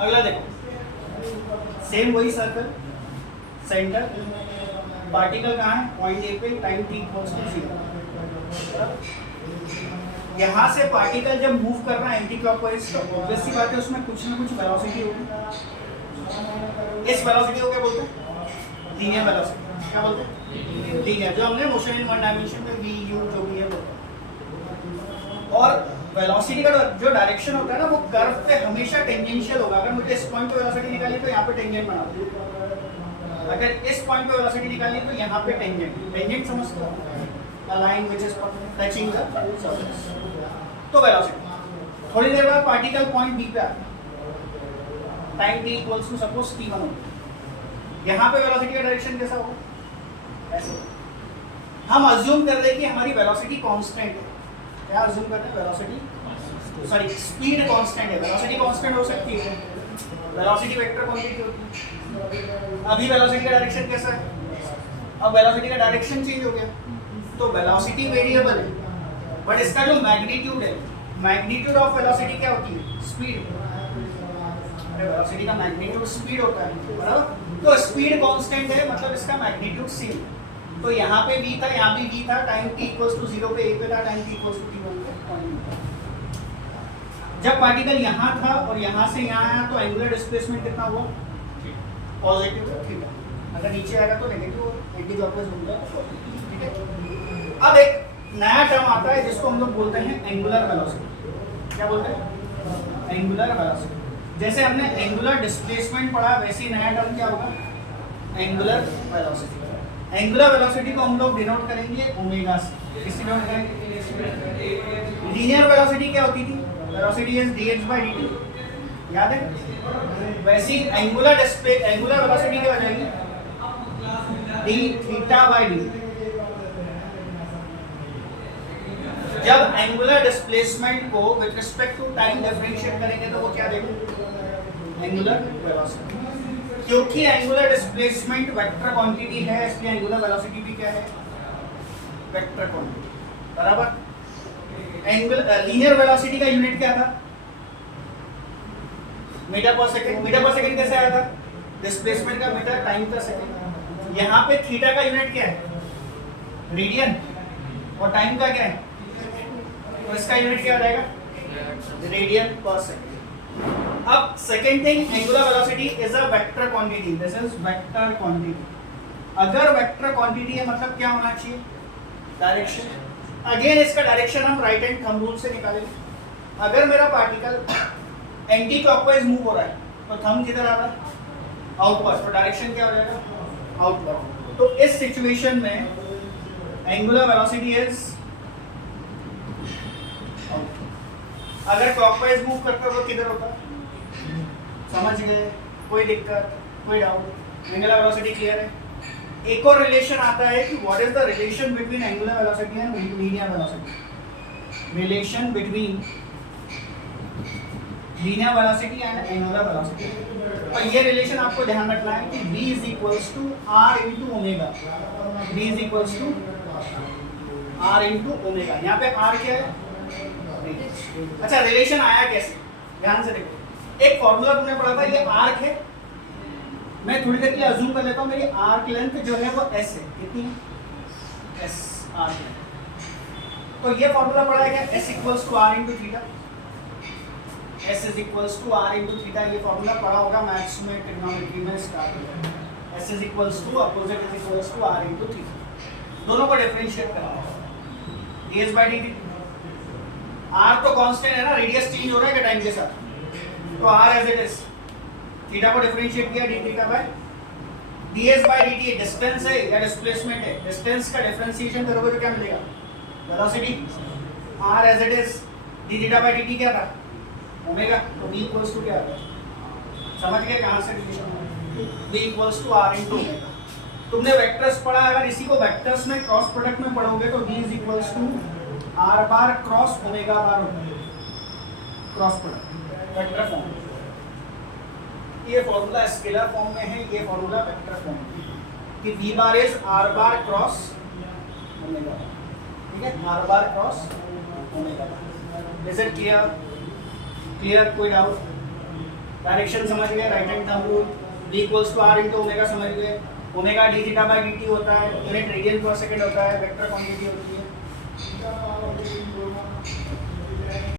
अगला देखो, सेम वही सर्कल, सेंटर, पार्टिकल कहाँ है, पॉइंट ए पे, टाइम t इक्वल्स टू 0। यहाँ से पार्टिकल जब मूव कर रहा है एंटी क्लॉकवाइज, तो ऑब्वियस सी बात है उसमें कुछ ना कुछ वेलोसिटी होगी। इस वेलोसिटी को क्या बोलते हैं, लीनियर वेलोसिटी। क्या बोलते हैं, लीनियर, जो हमने मोशन इन वन डायमेंशन में v u जो भी है बोलते हैं। और वेलोसिटी का जो डायरेक्शन होता है ना, वो कर्व पे हमेशा टेंजेंशियल होगा। अगर मुझे इस पॉइंट पे वेलोसिटी निकालनी है तो यहाँ पे टेंजेंट बना दो, अगर इस पॉइंट पे वेलोसिटी निकालनी है तो यहाँ पे टेंजेंट। टेंजेंट समझते हो, a line which is touching the surface. तो वेलोसिटी, थोड़ी देर बाद पार्टिकल पॉइंट बी पे आ गया, time t equals to suppose t1 होगा। यहाँ पे वेलोसिटी का डायरेक्शन कैसा होगा, ऐसे। हम अज्यूम कर रहे हैं कि हमारी वेलोसिटी कांस्टेंट है। क्या अज्यूम करते हैं, वेलोसिटी सॉरी स्पीड कांस्टेंट है। वेलोसिटी कांस्टेंट हो सकती है, वेलोसिटी वेक्टर क्वांटिटी होती है। अभी वेलोसिटी का डायरेक्शन कैसा है, अब वेलोसिटी का डायरेक्शन चेंज हो गया, तो वेलोसिटी वेरिएबल है, बट इसका जो मैग्नीट्यूड है, मैग्नीट्यूड ऑफ वेलोसिटी क्या होती है, स्पीड। अरे वेलोसिटी का मैग्नीट्यूड स्पीड होता है, बराबर। तो स्पीड कांस्टेंट है, मतलब इसका मैग्नीट्यूड सेम। तो यहाँ पे v था, यहाँ भी v था, टाइम t इक्वल्स टू 0 पे a पे था, time t equals to t1 पे पॉइंट। जब पार्टिकल यहाँ था और यहाँ से यहाँ आया तो एंगुलर डिस्प्लेसमेंट कितना हुआ, पॉजिटिव थीटा। अगर नीचे आएगा तो नेगेटिव, एंटी क्लॉकवाइज घूमता है, ठीक है। अब एक नया टर्म आता है जिसको हम लोग बोलते हैं एंगुलर वेलोसिटी। क्या बोलते हैं, एंगुलर वेलोसिटी। जैसे हमने एंगुलर डिस्प्लेसमेंट पढ़ा, वैसे ही नया टर्म क्या होगा, एंगुलर वेलोसिटी। एंगुलर वेलोसिटी को हम लोग डिनोट करेंगे ओमेगा से। किससे डिनोट करेंगे, लीनियर वेलोसिटी क्या होती थी, वेलोसिटी इज dx/dt, याद है। वैसी एंगुलर वेलोसिटी क्या हो जाएगी, d(θ/d). जब एंगुलर डिस्प्लेसमेंट को with respect to time differentiate करेंगे तो वो क्या देंगे, एंगुलर वेलोसिटी। क्योंकि एंगुलर डिस्प्लेसमेंट वेक्टर क्वांटिटी है, इसलिए एंगुलर वेलोसिटी भी क्या है, वेक्टर क्वांटिटी, बराबर। लीनियर वेलोसिटी का यूनिट क्या था, मीटर पर सेकंड। मीटर पर सेकंड कैसे आया था, डिस्प्लेसमेंट का मीटर, टाइम का सेकंड। यहाँ पे थीटा का यूनिट क्या है, रेडियन, और टाइम का क्या है, तो इसका यूनिट क्या हो जाएगा, रेडियन पर सेकंड। अब second thing, angular velocity is a vector quantity, this is vector quantity. अगर वेक्टर क्वांटिटी है मतलब क्या होना चाहिए, डायरेक्शन। अगेन इसका डायरेक्शन हम राइट हैंड थंब रूल से निकालेंगे। अगर मेरा पार्टिकल एंटी क्लॉकवाइज मूव हो रहा है तो थंब किधर आ रहा है, आउटवर्ड, तो डायरेक्शन क्या हो जाएगा, आउटवर्ड। तो इस सिचुएशन में एंगुलर वेलोसिटी इज, अगर क्लॉकवाइज मूव करता है तो किधर होता, समझ गए, कोई दिक्कत, कोई डाउट, एंगुलर वेलोसिटी क्लियर है। एक और रिलेशन आता है कि what is the relation between angular velocity and linear velocity. Relation between linear velocity and angular velocity. और ये रिलेशन आपको ध्यान रखना है कि v is equals to r into omega. v is equals to r into omega. यहाँ पे r क्या है, अच्छा रिलेशन आया कैसे, ध्यान से देखो। एक फॉर्मूला तुमने पढ़ा था, ये आर्क है, मैं थोड़ी देर के लिए अज्यूम कर लेता हूँ मेरी आर्क लेंथ जो है वो s है, कितनी है, s आर्क लेंथ। तो ये फॉर्मूला पढ़ा है क्या, s equals to r into theta, s is equals to r into theta. ये फॉर्मूला पढ़ा होगा मैथ्स में, ट्रिग्नोमेट्री में स्टार्ट में। s is equals to opposite is equals to r into theta. दोनों को डिफरेंशिएट करना है, ds/dt। r तो कांस्टेंट है ना, रेडियस चेंज हो रहा है क्या टाइम के साथ, तो r as it is. Theta को डिफरेंशिएट किया d theta by ds/dt। Distance है या डिस्प्लेसमेंट है, डिस्टेंस का डिफरेंशिएशन करोगे तो क्या मिलेगा, velocity. r as it is, d theta by dt क्या था, ओमेगा। तो v इक्वल्स टू क्या आता है, समझ गए कहां से रिलेशन है, v equals to r into omega. तुमने वेक्टर्स पढ़ा, अगर इसी को वेक्टर्स में क्रॉस प्रोडक्ट में पढ़ोगे तो v is equals to r bar cross omega bar होता है, क्रॉस प्रोडक्ट वेक्टर फॉर्म। ये फॉर्मूला स्केलर फॉर्म में है, ये फॉर्मूला वेक्टर फॉर्म में कि v bar is r bar cross omega, ठीक है, r bar cross omega. Is it clear, clear, कोई डाउट, डायरेक्शन समझ गए, right hand thumb rule, v equals to r into omega समझ गए, omega d theta by dt होता है, unit radian पर सेकंड होता है, वेक्टर क्वांटिटी होती है।